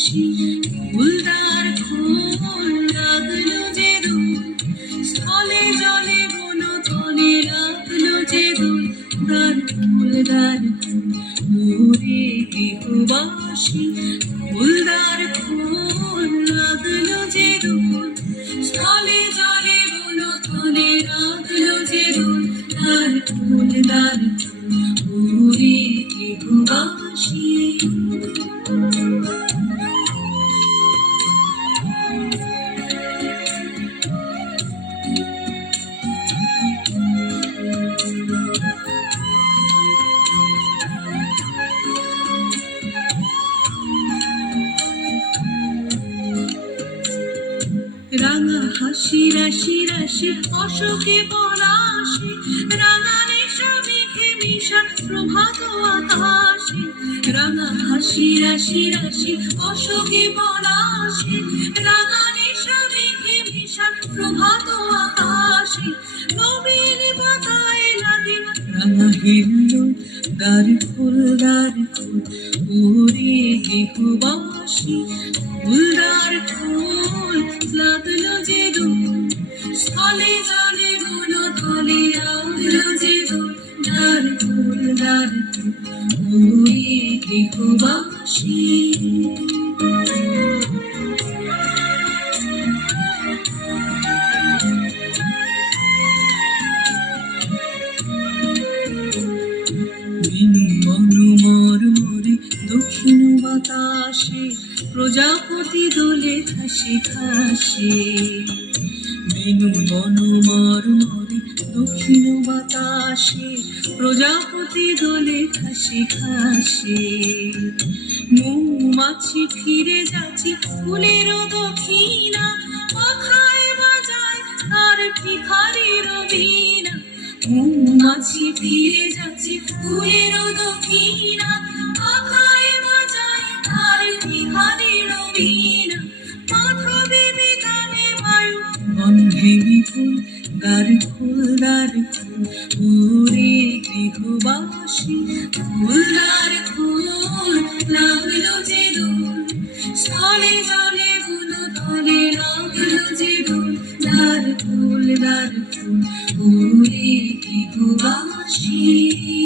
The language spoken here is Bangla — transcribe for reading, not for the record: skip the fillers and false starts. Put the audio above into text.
বাসি ফুলদার খোল লাগলো যে দোল স্থলে জলে বন তলে লাগলো যে দোল দার ফুল ওরে গৃহবাসী ফুলদার খোল লাগলো যে দোল স্থলে জলে বন তলে লাগলো যে দোল দার ফুল ওরে গৃহবাসী রাঙা হাসি রাশি রাশি অশোকে পলাশে রাঙা রেশা মেঘে মিশা প্রভাত আকাশে রাঙা হাসি রাশি রাশি অশোকে পলাশে রাঙা রেশা মেঘে মিশা প্রভাত আকাশে নবীন বাতায় লাগে রাঙা হিল্লো দ্বার ফুল ওরে গৃহবাসী ফুলদার খোল লাগলো যে দোল স্থলে জলে বন তলে লাগলো যে দোল দার ফুল ওরে গৃহবাসী দক্ষিণ বাতাসে প্রজাপতি দোলে খাসি খাসি বিনু বন মরমরে দক্ষিণ বাতাসে প্রজাপতি দোলে খাসি খাসি মৌমাছি ফিরে যাচ্ছে ফুলের দক্ষিণা পাখায় বাজায় তার ভিখারির বীণা মৌমাছি ফিরে যাচ্ছে ফুলের দক্ষিণা পাখায় বাজায় তার ভিখারির বীণা মাধবী বিতানে বায়ু গন্ধে বিপুল দ্বার ফুল ওরে গৃহবাসী ফুলদার খোল লাগলো যে দোল স্থলে জলে বন তলে লাগলো যে দোল দার ফুল